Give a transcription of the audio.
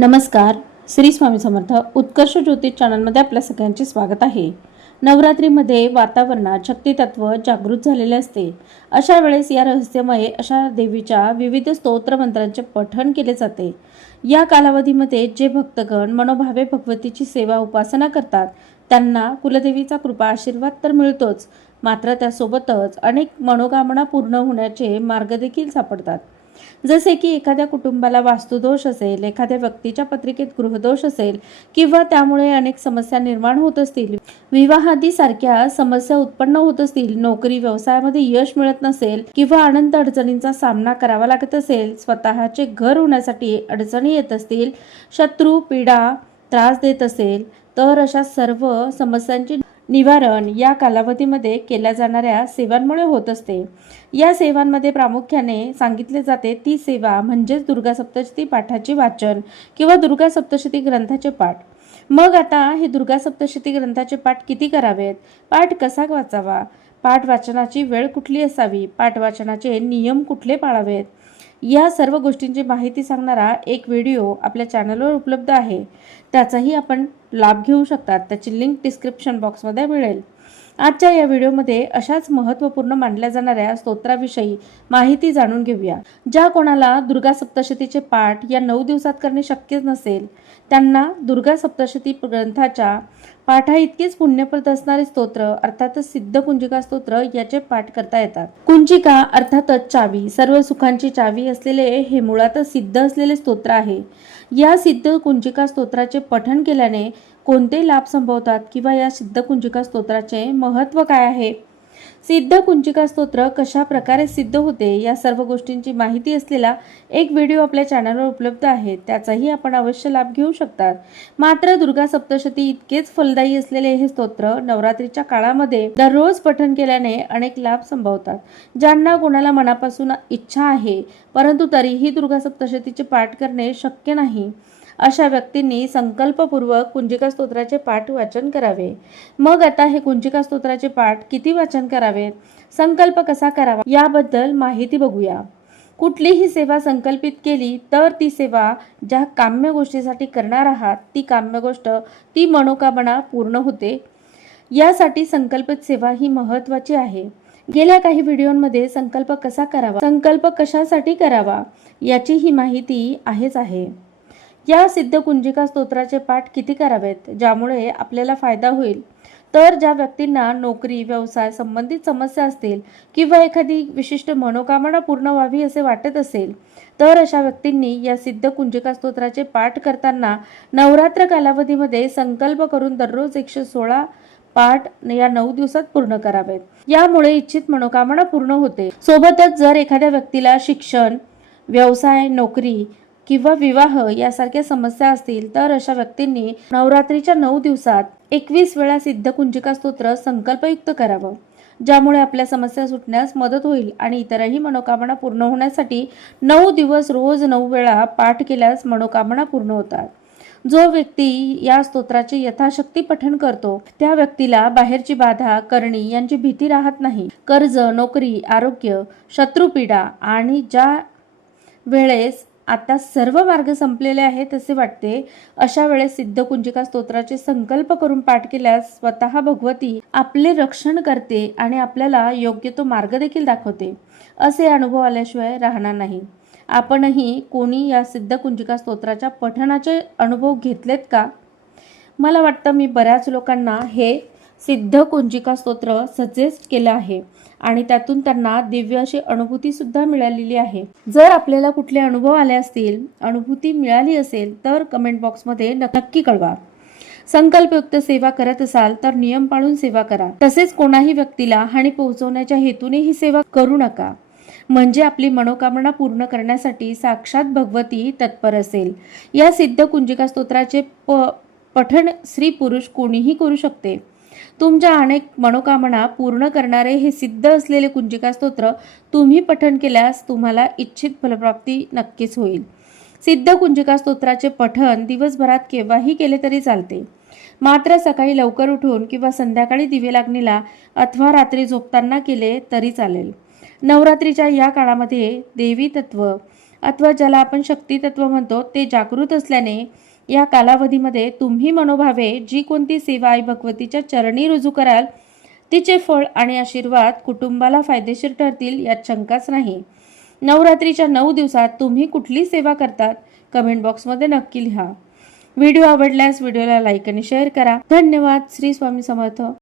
नमस्कार. श्री स्वामी समर्थ उत्कर्ष ज्योतिष चॅनलमध्ये आपल्या सगळ्यांचे स्वागत आहे. नवरात्रीमध्ये वातावरणात शक्तितत्व जागृत झालेले असते. अशा वेळेस या रहस्यमय अशा देवीच्या विविध स्तोत्र मंत्रांचे पठण केले जाते. या कालावधीमध्ये जे भक्तगण मनोभावे भगवतीची सेवा उपासना करतात त्यांना कुलदेवीचा कृपा आशीर्वाद तर मिळतोच मात्र त्यासोबतच अनेक मनोकामना पूर्ण होण्याचे मार्ग देखील सापडतात. जसे की एखाद्या कुटुंबाला वास्तुदोष असेल एखाद्या व्यक्तीच्या पत्रिकेत गृहदोष असेल किंवा त्यामुळे अनेक समस्या निर्माण होत असतील. विवाहादी सारख्या समस्या उत्पन्न होत असतील नोकरी व्यवसायामध्ये यश मिळत नसेल किंवा अनंत अडचणींचा सामना करावा लागत असेल स्वतःचे घर होण्यासाठी अडचणी येत असतील शत्रू पीडा त्रास देत असेल तर अशा सर्व समस्यांची निवारण या कालावधीमध्ये केल्या जाणाऱ्या सेवांमुळे होत असते. या सेवांमध्ये प्रामुख्याने सांगितले जाते ती सेवा म्हणजेच दुर्गा सप्तशती पाठाचे वाचन किंवा दुर्गा सप्तशती ग्रंथाचे पाठ. मग आता हे दुर्गा सप्तशती ग्रंथाचे पाठ किती करावेत? पाठ कसा वाचावा? पाठ वाचनाची वेळ कुठली असावी? पाठ वाचनाचे नियम कुठले पाळावेत? या सर्व गोष्टींची माहिती सांगणारा एक व्हिडिओ आपल्या चॅनलवर उपलब्ध आहे. त्याचाही आपण लाभ घेऊ शकतात. त्याची लिंक डिस्क्रिप्शन बॉक्समध्ये मिळेल. आजच्या या व्हिडिओमध्ये अशाच महत्त्वपूर्ण मानल्या जाणाऱ्या स्तोत्राविषयी माहिती जाणून घेऊया. ज्या कोणाला दुर्गा सप्तशतीचे पाठ या नऊ दिवसात करणे शक्यच नसेल त्यांना दुर्गा सप्तशती ग्रंथाच्या पाठा इतकेच पुण्यप्रद असणारे स्तोत्र अर्थातच सिद्ध कुंजिका स्तोत्र याचे पाठ करता येतात. कुंजिका अर्थातच चावी सर्व सुखांची चावी असलेले हे मुळातच सिद्ध असलेले स्तोत्र आहे. या सिद्ध कुंजिका स्तोत्राचे पठण केल्याने कोणते लाभ संभवतात? किंवा या सिद्ध कुंजिका स्तोत्राचे महत्त्व काय आहे? सिद्ध कुंजिका स्तोत्र कशा प्रकारे सिद्ध होते या सर्व गोष्टींची माहिती असलेला एक व्हिडिओ आपल्या चॅनलवर उपलब्ध आहे. त्याचाही आपण अवश्य लाभ घेऊ शकतात. मात्र दुर्गा सप्तशती इतकेच फलदायी असलेले हे स्तोत्र नवरात्रीच्या काळामध्ये दररोज पठण केल्याने अनेक लाभ संभवतात. ज्यांना कोणाला मनापासून इच्छा आहे परंतु तरीही दुर्गा सप्तशतीचे पाठ करणे शक्य नाही. अशा व्यक्तींनी संकल्पपूर्वक कुंजिका स्तोत्राचे पाठ वाचन करावे. मग आता हे कुंजिका स्तोत्राचे पाठ किती वाचन करावेत संकल्प कसा करावा? याबद्दल माहिती बघूया. कुठलीही सेवा संकल्पित केली तर ती सेवा ज्या काम्य गोष्टीसाठी करणार आहात ती काम्य गोष्ट ती मनोकामना पूर्ण होते. यासाठी संकल्पित सेवा ही महत्वाची आहे. गेल्या काही व्हिडिओमध्ये संकल्प कसा करावा? संकल्प कशासाठी करावा? याची ही माहिती आहेच आहे. या सिद्ध कुंजिका स्तोत्राचे पाठ किती करावेत ज्यामुळे आपल्याला फायदा होईल? तर ज्या व्यक्तींना नोकरी व्यवसाय संबंधित समस्या असतील किंवा एखादी विशिष्ट मनोकामना पूर्ण व्हावी असे वाटत असेल तर अशा व्यक्तींनी या सिद्ध कुंजिका स्तोत्राचे पाठ करताना नवरात्र कालावधीमध्ये संकल्प करून दररोज एकशे सोळा पाठ या नऊ दिवसात पूर्ण करावेत. यामुळे इच्छित मनोकामना पूर्ण होते. सोबतच जर एखाद्या व्यक्तीला शिक्षण व्यवसाय नोकरी किंवा विवाह यासारख्या समस्या असतील तर अशा व्यक्तींनी नवरात्रीच्या नऊ दिवसात एकवीस वेळा सिद्ध कुंजिका स्तोत्र संकल्पयुक्त करावं ज्यामुळे आपल्या समस्या सुटण्यास मदत होईल आणि इतरही मनोकामना पूर्ण होण्यासाठी नऊ दिवस रोज नऊ वेळा पाठ केल्यास मनोकामना पूर्ण होतात. जो व्यक्ती या स्तोत्राचे यथाशक्ती पठण करतो त्या व्यक्तीला बाहेरची बाधा करणी यांची भीती राहत नाही. कर्ज नोकरी आरोग्य शत्रुपीडा आणि ज्या वेळेस आता सर्व मार्ग संपलेले आहेत असे वाटते. अशा वेळेस सिद्धकुंजिका स्तोत्राचे संकल्प करून पाठ केल्यास स्वतः भगवती आपले रक्षण करते आणि आपल्याला योग्य तो मार्ग देखील दाखवते. असे अनुभव आल्याशिवाय राहणार नाही. आपणही कोणी या सिद्ध कुंजिका स्तोत्राच्या पठणाचे अनुभव घेतलेत का? मला वाटतं मी बऱ्याच लोकांना हे सिद्ध कुंजिका स्तोत्र सजेस्ट केलं आहे. आणि त्यातून त्यांना दिव्य अशी अनुभूती सुद्धा मिळालेली आहे. जर आपल्याला कुठले अनुभव आले असतील अनुभूती मिळाली असेल तर कमेंट बॉक्समध्ये नक्की कळवा. संकल्पयुक्त सेवा करत असाल तर नियम पाळून सेवा करा. तसेच कोणाही व्यक्तीला हानी पोहोचवण्याच्या हेतूने ही सेवा करू नका. म्हणजे आपली मनोकामना पूर्ण करण्यासाठी साक्षात भगवती तत्पर असेल. या सिद्ध कुंजिका स्तोत्राचे प पठण स्त्री पुरुष कोणीही करू शकते. तुमच्या अनेक मनोकामना पूर्ण करणारे हे सिद्ध असलेले कुंजिका स्तोत्र तुम्ही पठण केल्यास तुम्हाला इच्छित फलप्राप्ती नक्कीच होईल. सिद्ध कुंजिका स्तोत्राचे पठण दिवसभरात केव्हाही केले तरी चालते. मात्र सकाळी लवकर उठून किंवा संध्याकाळी दिवे लागणीला अथवा रात्री झोपताना केले तरी चालेल. नवरात्रीच्या या काळामध्ये देवी तत्व अथवा ज्याला आपण शक्ती तत्व म्हणतो ते जागृत असल्याने या कालावधीमध्ये तुम्ही मनोभावे जी कोणती सेवा आई भगवतीच्या चरणी रुजू कराल तिचे फळ आणि आशीर्वाद कुटुंबाला फायदेशीर ठरतील यात शंकाच नाही. नवरात्रीच्या नऊ दिवसात तुम्ही कुठली सेवा करतात कमेंट बॉक्समध्ये नक्की लिहा. व्हिडिओ आवडल्यास व्हिडिओला लाईक आणि शेअर करा. धन्यवाद. श्री स्वामी समर्थ.